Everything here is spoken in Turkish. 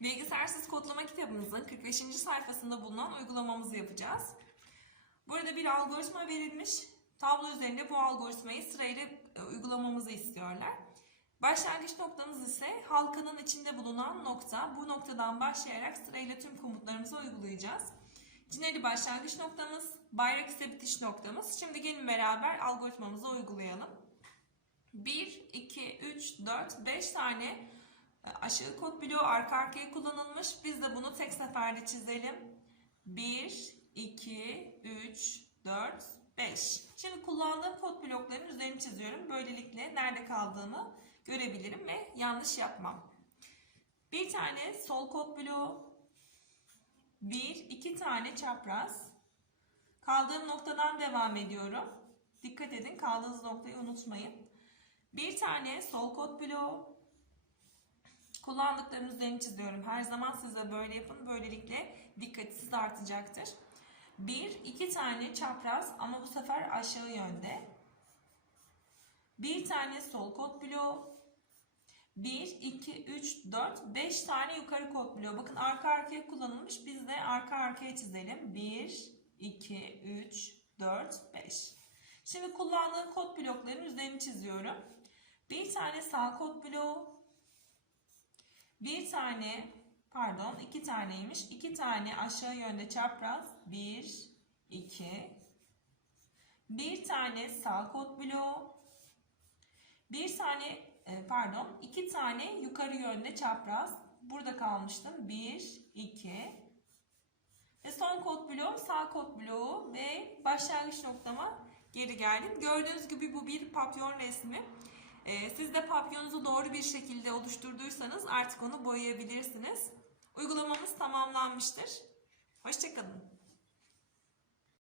Bilgisayarsız kodlama kitabımızın 45. sayfasında bulunan uygulamamızı yapacağız. Burada bir algoritma verilmiş. Tablo üzerinde bu algoritmayı sırayla e, uygulamamızı istiyorlar. Başlangıç noktamız ise halkanın içinde bulunan nokta. Bu noktadan başlayarak sırayla tüm komutlarımızı uygulayacağız. Cineli başlangıç noktamız, bayrak ise bitiş noktamız. Şimdi gelin beraber algoritmamızı uygulayalım. 1, 2, 3, 4, 5 tane aşağı kod bloğu arka arkaya kullanılmış. Biz de bunu tek seferde çizelim. 1, 2, 3, 4, 5. Şimdi kullandığım kod bloklarının üzerini çiziyorum. Böylelikle nerede kaldığını görebilirim ve yanlış yapmam. Bir tane sol kod bloğu, bir, iki tane çapraz. Kaldığım noktadan devam ediyorum. Dikkat edin kaldığınız noktayı unutmayın. Bir tane sol kod bloğu. Kullandıklarım üzerine çiziyorum. Her zaman siz de böyle yapın. Böylelikle dikkatiniz artacaktır. Bir, iki tane çapraz ama bu sefer aşağı yönde. Bir tane sol kod bloğu. 1, 2, 3, 4, 5 tane yukarı kod bloğu. Bakın arka arkaya kullanılmış. Biz de arka arkaya çizelim. 1, 2, 3, 4, 5. Şimdi kullandığım kod bloklarının üzerini çiziyorum. Bir tane sağ kod bloğu. Bir tane, pardon iki taneymiş. İki tane aşağı yönde çapraz. 1, 2. Bir tane sağ kod bloğu. Bir tane e, pardon iki tane yukarı yönde çapraz. Burada kalmıştım. 1, 2. Ve son kod bloğum sağ kod bloğu ve başlangıç noktama geri geldim. Gördüğünüz gibi bu bir papyon resmi. E, siz de papyonunuzu doğru bir şekilde oluşturduysanız artık onu boyayabilirsiniz. Uygulamamız tamamlanmıştır. Hoşçakalın.